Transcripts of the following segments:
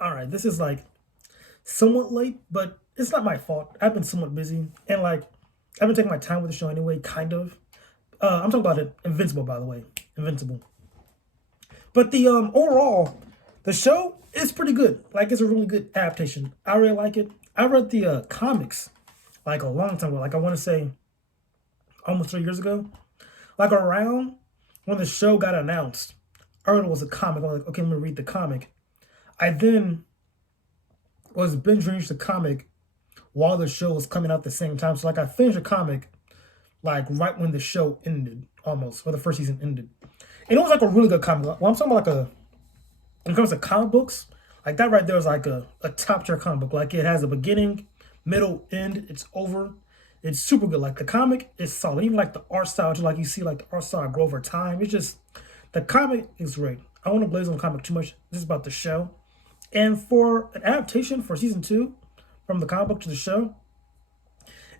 All right, this is like somewhat late, but it's not my fault. I've been somewhat busy, and like I've been taking my time with the show anyway, kind of. I'm talking about it, Invincible, by the way, Invincible. But the overall, the show is pretty good. Like it's a really good adaptation. I really like it. I read the comics like a long time ago. Like I want to say almost 3 years ago. Like around when the show got announced, I read it was a comic. I'm like, okay, let me read the comic. I then was binge reading the comic while the show was coming out at the same time. So like I finished the comic like right when the show ended, almost, or the first season ended. And it was like a really good comic. Well, I'm talking about like when it comes to comic books, like that right there is like a top tier comic book. Like it has a beginning, middle, end, it's over. It's super good. Like the comic is solid. Even like the art style, like you see like the art style grow over time. It's just the comic is great. I don't want to blaze on the comic too much. This is about the show. And for an adaptation for season two, from the comic book to the show,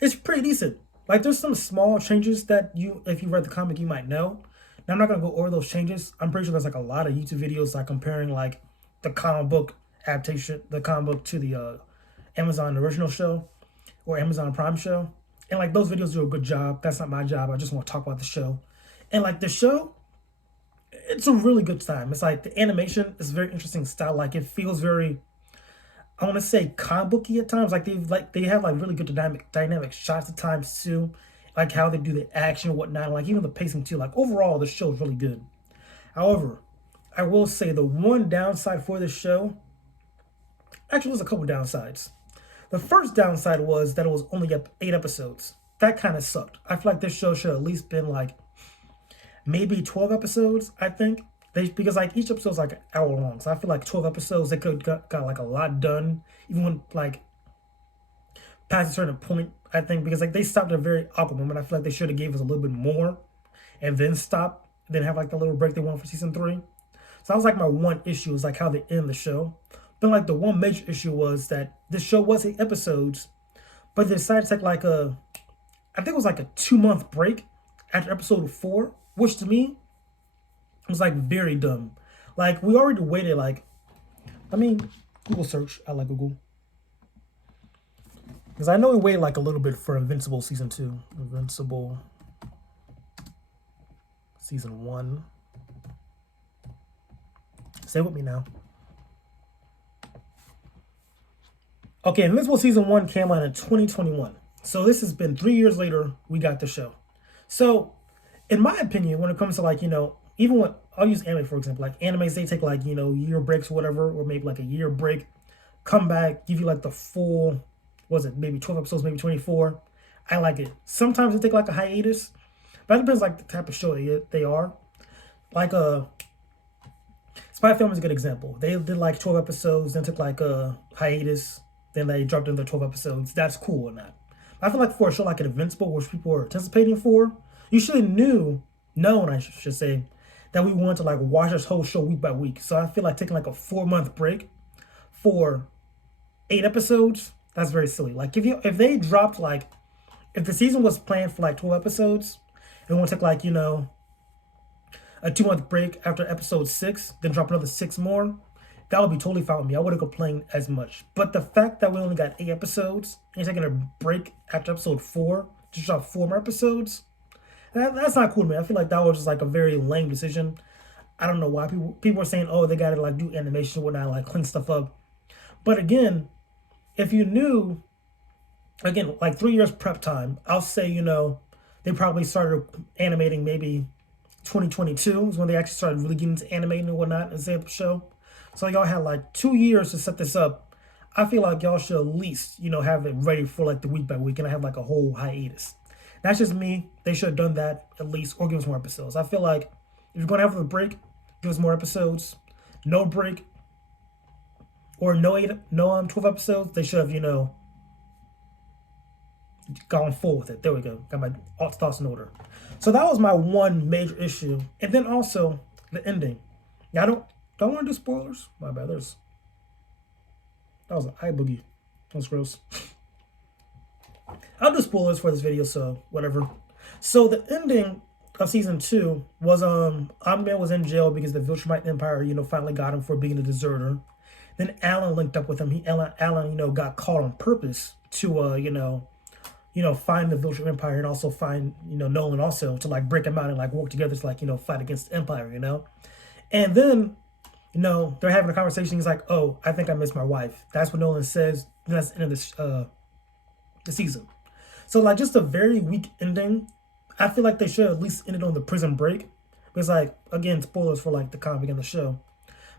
it's pretty decent. Like there's some small changes that you, if you read the comic, you might know. Now I'm not gonna go over those changes. I'm pretty sure there's like a lot of YouTube videos like comparing like the comic book adaptation, the comic book to the Amazon original show or Amazon Prime show, and like those videos do a good job. That's not my job. I just want to talk about the show, and like the show, it's a really good time. It's like the animation is very interesting style. Like it feels very, I want to say comic booky at times. Like they have like really good dynamic shots at times too. Like how they do the action and whatnot. Like even the pacing too. Like overall, the show is really good. However, I will say the one downside for this show, actually, there's a couple downsides. The first downside was that it was only 8 episodes. That kind of sucked. I feel like this show should at least been like maybe 12 episodes. I think because like each episode is like an hour long, so I feel like 12 episodes they could got like a lot done, even when like past a certain point. I think because like they stopped at a very awkward moment. I feel like they should have gave us a little bit more, and then stop, then have like the little break they want for season three. So that was like my one issue is like how they end the show. But like the one major issue was that this show was 8 episodes, but they decided to take like I think it was like a 2 month break after episode four, which to me was like very dumb. Like we already waited like, I mean, Google search. I like Google because I know we waited like a little bit for Invincible season two, Invincible season one. Stay with me now. Okay, Invincible season one came out in 2021. So this has been 3 years later. We got the show. So, in my opinion, when it comes to like even when I'll use anime for example, like animes they take like year breaks or whatever, or maybe like a year break, come back, give you like the full, was it maybe 12 episodes, maybe 24. I like it. Sometimes they take like a hiatus, but it depends like the type of show they are. Like Spy Family is a good example. They did like 12 episodes, then took like a hiatus, then they dropped in their 12 episodes. That's cool or not. I feel like for a show like an Invincible, which people are anticipating for, you should have known, I should say, that we wanted to like watch this whole show week by week. So I feel like taking like a 4 month break for 8 episodes, that's very silly. Like if they dropped like, if the season was planned for like 12 episodes, and we want to take like a 2 month break after episode six, then drop another six more, that would be totally fine with me. I wouldn't complain as much. But the fact that we only got 8 episodes and taking a break after episode four to drop 4 more episodes, that's not cool to me. I feel like that was just like a very lame decision. I don't know why people are saying, oh, they gotta like do animation, whatnot, like clean stuff up. But again, if you knew, again, like 3 years prep time, I'll say, they probably started animating maybe 2022 is when they actually started really getting into animating and whatnot and set up the show. So y'all had like 2 years to set this up. I feel like y'all should at least, have it ready for like the week by week and have like a whole hiatus. That's just me. They should have done that at least, or give us more episodes. I feel like if you're gonna have a break, give us more episodes. No break or no 12 episodes. They should have gone full with it. There we go. Got my thoughts in order. So that was my one major issue, and then also the ending. Yeah, I don't want to do spoilers. My bad. That was an eye boogie. That was gross. I'll do spoilers for this video, so whatever. So the ending of season two was Amgen was in jail because the Viltrumite Empire, finally got him for being a deserter. Then Alan linked up with him. Alan, got caught on purpose to, find the Viltrum Empire and also find, Nolan also to like break him out and like work together to like, fight against the Empire. And then, they're having a conversation. He's like, "Oh, I think I miss my wife." That's what Nolan says. Then that's the end of the season. So like just a very weak ending. I feel like they should have at least ended on the prison break. Because like again, spoilers for like the comic and the show.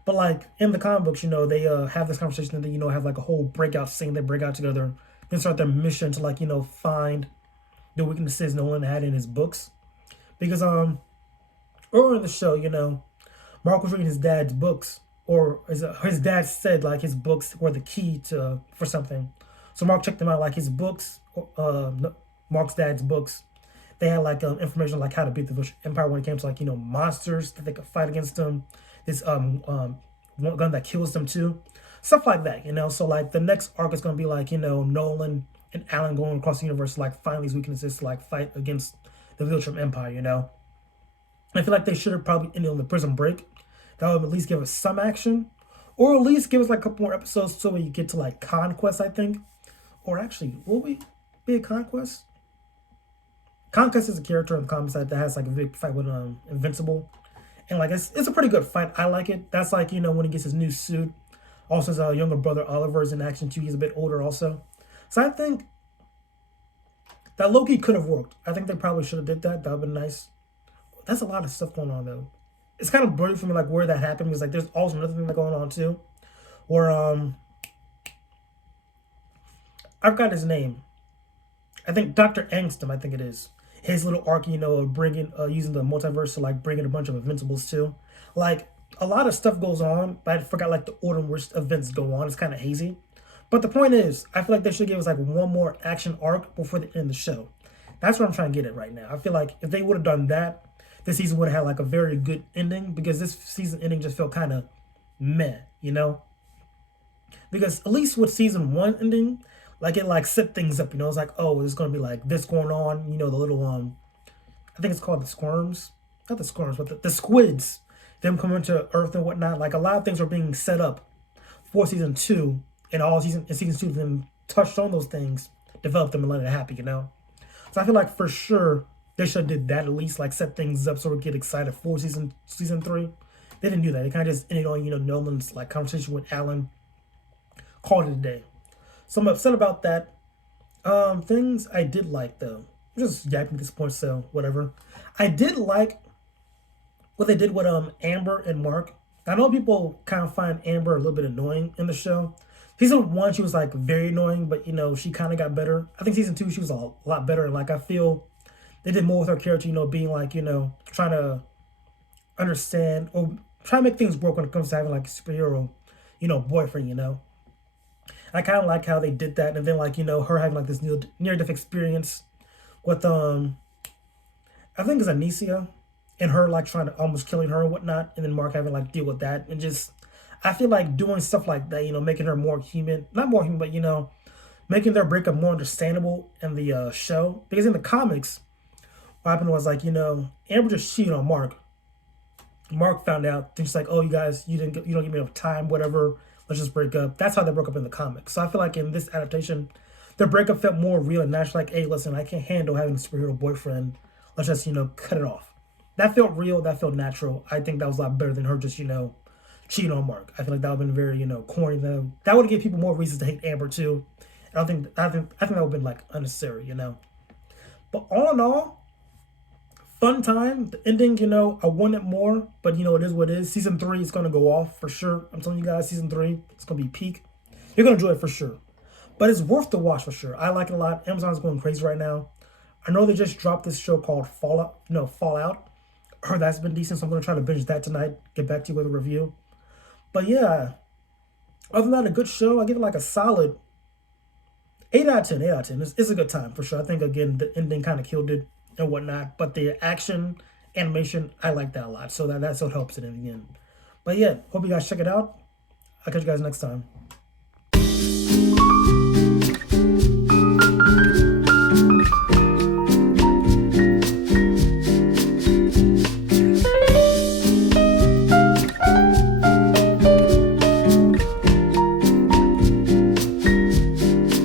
But like in the comic books, they have this conversation and then have like a whole breakout scene. They break out together, then start their mission to like find the weaknesses Nolan had in his books. Because earlier in the show, Mark was reading his dad's books, or his dad said like his books were the key to for something. So Mark checked them out, like his books, Mark's dad's books. They had like information like how to beat the Empire when it came to like monsters that they could fight against them. This one gun that kills them too, stuff like that. So like the next arc is gonna be like Nolan and Alan going across the universe to like find these weaknesses to like fight against the Viltrum Empire. I feel like they should have probably ended on the prison break. That would at least give us some action, or at least give us like a couple more episodes so we get to like Conquest, I think. Or actually, will we be a Conquest? Conquest is a character in the comics that has like a big fight with Invincible, and like it's a pretty good fight. I like it. That's like when he gets his new suit. Also, his younger brother Oliver is in action too. He's a bit older also, so I think that Loki could have worked. I think they probably should have did that. That would have been nice. That's a lot of stuff going on though. It's kind of blurry for me like where that happened because like there's also another thing that going on too, where I've got his name. I think Dr. Angston, I think it is. His little arc, of bringing, using the multiverse to like bringing a bunch of Invincibles too. Like a lot of stuff goes on, but I forgot like the order in which events go on. It's kind of hazy. But the point is, I feel like they should give us like one more action arc before the end of the show. That's what I'm trying to get at right now. I feel like if they would have done that, this season would have had like a very good ending because this season ending just felt kind of meh. Because at least with season one ending, like it like set things up. It's like, oh, there's gonna be like this going on. The little I think it's called the squirms, not the squirms, but the squids. Them coming to Earth and whatnot. Like a lot of things are being set up for season two, and season two then touched on those things, developed them, and let it happen. So I feel like for sure they should have did that at least, like set things up so we get excited for season three. They didn't do that. They kind of just ended on Nolan's like conversation with Alan, called it a day. So I'm upset about that. Things I did like though. I'm just yapping at this point, so whatever. I did like what they did with Amber and Mark. I know people kind of find Amber a little bit annoying in the show. Season one, she was like very annoying, but she kind of got better. I think season two, she was a lot better. And like I feel they did more with her character, being like, trying to understand or try to make things work when it comes to having like a superhero, boyfriend. I kind of like how they did that, and then like her having like this near-death experience with I think it's Anicia, and her like trying to almost killing her and whatnot, and then Mark having like deal with that, and just I feel like doing stuff like that, making her more human, not more human, but making their breakup more understandable in the show, because in the comics, what happened was like Amber just cheated on Mark. Mark found out, then she's like, "Oh, you guys, you don't give me enough time, whatever. Let's just break up." That's how they broke up in the comics. So I feel like in this adaptation, their breakup felt more real and natural. Like, hey, listen, I can't handle having a superhero boyfriend. Let's just, cut it off. That felt real. That felt natural. I think that was a lot better than her just, cheating on Mark. I feel like that would have been very, corny. That would have given people more reasons to hate Amber too. And I think that would have been like unnecessary. But all in all, fun time. The ending, I wanted more, but it is what it is. Season 3 is gonna go off for sure. I'm telling you guys, season 3, it's gonna be peak. You're gonna enjoy it for sure. But it's worth the watch for sure. I like it a lot. Amazon's going crazy right now. I know they just dropped this show called Fallout. I heard that's been decent, so I'm gonna try to binge that tonight. Get back to you with a review. But yeah, other than that, a good show. I give it like a solid 8 out of 10. 8 out of 10. It's a good time for sure. I think again the ending kind of killed it and whatnot, but the action, animation, I like that a lot. So that's what helps it in the end. But yeah, hope you guys check it out. I'll catch you guys next time.